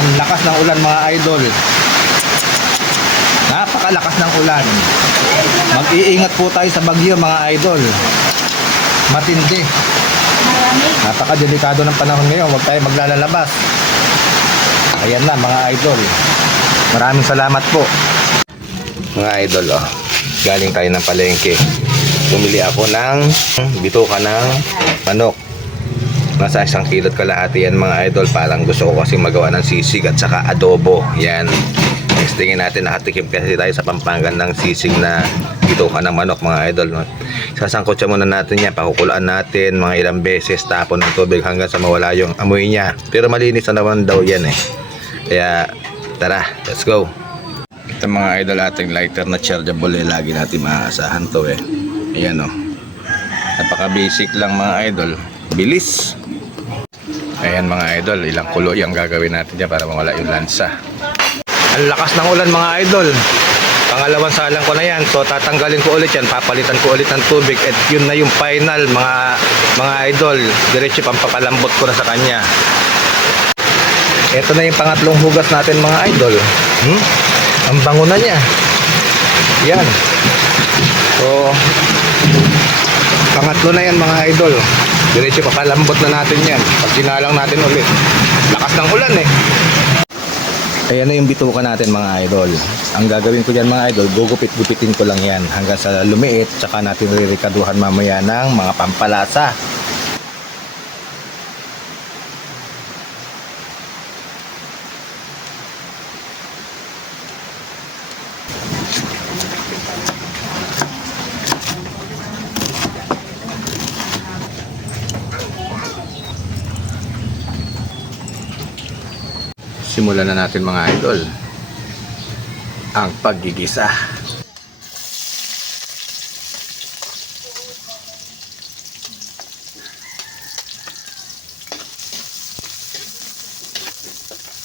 Ang lakas ng ulan mga idol. Napakalakas ng ulan. Mag-iingat po tayo sa bagyo mga idol. Matindi. Napakadelikado ng panahon ngayon. Huwag tayo maglalalabas. Ayan na mga idol. Maraming salamat po. Mga idol, oh. Galing tayo ng palengke. Bumili ako ng bituka ng manok. Nasa isang kilot kalahati yan mga idol. Parang gusto ko kasi magawa ng sisig at saka adobo. Yan. Next tingin natin nakatikim kasi tayo sa Pampangan ng sisig na bituka ng manok mga idol. No? Sasangkot siya muna natin yan. Pakukulaan natin mga ilang beses. Tapon ng tubig hanggang sa mawala yung amoy niya. Pero malinis na naman daw yan eh. Kaya tara, let's go. Ito mga idol ating lighter na chargeable eh. Lagi natin maaasahan to eh. Ayan o. Napaka basic lang mga idol. Bilis. Ayan mga idol. Ilang kulo yung gagawin natin dyan para mawala yung lansa. Ang lakas ng ulan mga idol. Pangalawang salang ko na yan. So tatanggalin ko ulit yan. Papalitan ko ulit ng tubig. At yun na yung final mga mga idol. Diretso pampapalambot ko na sa kanya. Ito na yung pangatlong hugas natin mga idol. Hmm? Ang bango na niya. Yan. So, pangatlo na yan mga idol. Diretso papalambot na natin yan. Pag sinalang natin ulit. Lakas ng ulan eh. Ayan na yung bituka natin mga idol. Ang gagawin ko dyan mga idol, gugupit-gupitin ko lang yan hanggang sa lumiit. Tsaka natin ririkaduhan mamaya ng mga pampalasa. Simulan na natin mga idol. Ang paggigisa.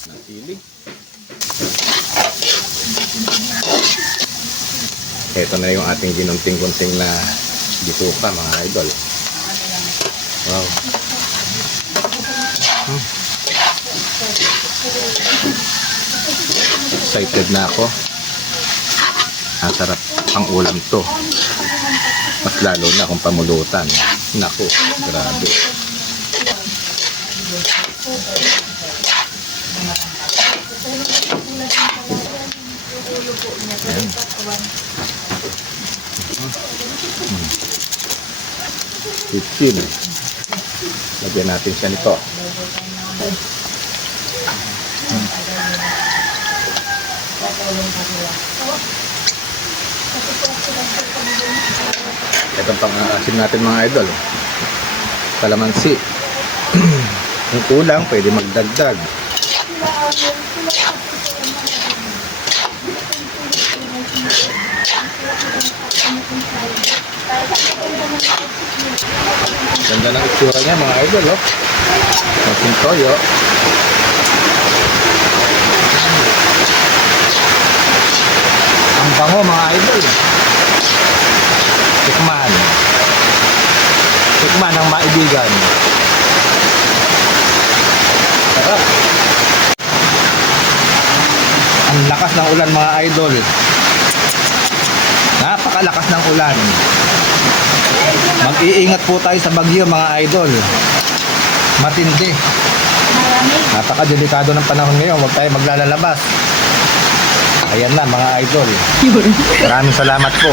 Ng. Ito na yung ating ginunting-gunting na bituka mga idol. Wow. Excited na ako. Ang sarap ang ulam to. Mas lalo na kung pamulutan. Naku, grabe. Ayan. Hmm. Chicken. Lagyan natin siya nito. Itong pang-aasim natin mga idol. Kalamansi. Kung kulang, pwede magdagdag. Ganda ng itsura niya mga idol. Oh. Masing toyo. Ang bango mga idol. Tikman. Tikman ng maibigan. Sarap. Ang lakas ng ulan mga idol. Napakalakas ng ulan. Mag-iingat po tayo sa bagyo mga idol. Matindi. Napakadelikado ng panahon ngayon. Huwag tayo maglalalabas. Ayan na mga idol. Maraming salamat po.